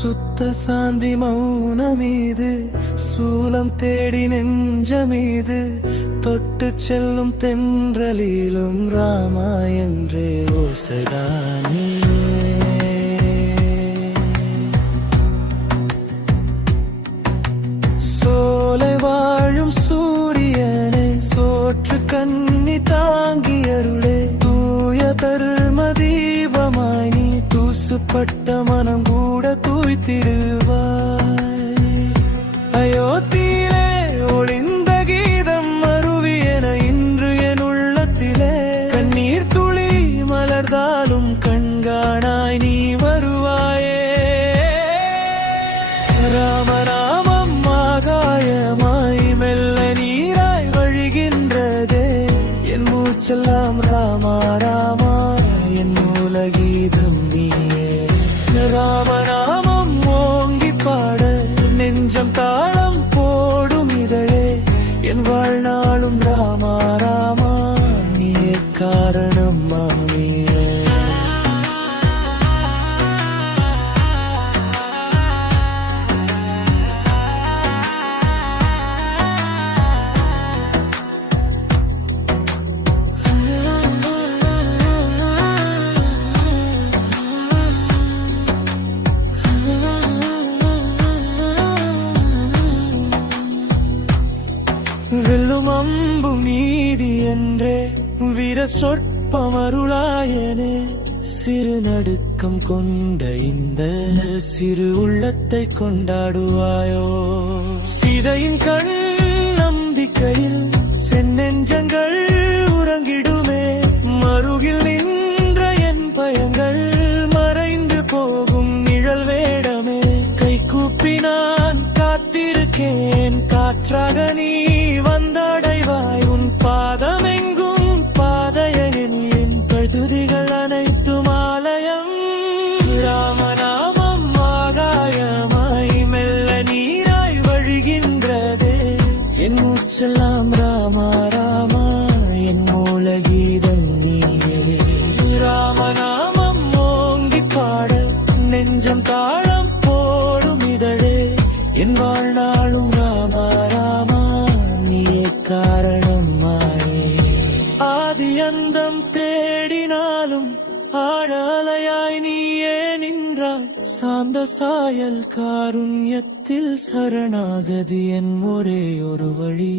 சுத்த சாந்தி மௌனமீது சூலம் தேடி நெஞ்சமீது தொட்டு செல்லும் தென்றலிலும் ராமா என்றே ஓசைதானே. சோலை வாழும் சூரியனே சோற்று கண்ணி தாங்கியருளே தூய தர்ம தீபமாய் நீ தூசுப்பட்ட மனம் கூட தூய்த்திடுவாய். அயோத்தியிலே ஒளிந்த கீதம் அருவியென இன்று என் உள்ளத்திலே கண்ணீர் துளி மலர்ந்தாலும் கண்காணாய் நீ வருவாயே. ராம ராமம் ஆகாயமாய் மெல்ல நீராய் வழிகின்றதே என் மூச்செல்லாம் ராமா ராமா என் மூலகீதம் நீயே. ராமநாமம் ஓங்கி பாட நெஞ்சம் தாளம் போடும் இதழே என் வாழ்நாளும் ராமா ராமா நீயே காரணம் மாமியே. வெல்லும் அம்பு நீதி என்றே வீர சொற்பமருளாயனே சிறு நடுக்கம் கொண்ட இந்த சிறு உள்ளத்தை கொண்டாடுவாயோ. சீதையின் கண் நம்பிக்கையில் செந்நெஞ்சங்கள் உறங்கிடுமே மருகில் நின்ற என் பயங்கள் மறைந்து போகும் நிழல் வேடமே. கை கூப்பி நான் காத்திருக்கேன் காற்றாக நீ வந்தடைவாய் உன் பாதமெங்கும் பாதையனில் என் படுதிகள் அனைத்தும் ஆலயம். ராமநாமம் ஆகாயமாய் மெல்ல நீராய் வழிகின்றதே என் மூச்செல்லாம் ராமா ராமா என் மூலகீதம் நீயே. ராமநாமம் ஓங்கி பாட நெஞ்சம் தாளம் போடும் இதழே என் வாழ்நாளும் ராமா ராமா நீயே காரணம் மாயே. ஆதி அந்தம் தேடினாலும் ஆழலையாய் நீயே நின்றாய் சாந்த சாயல் காருண்யத்தில் சரணாகதி என் ஒரே ஒரு வழி.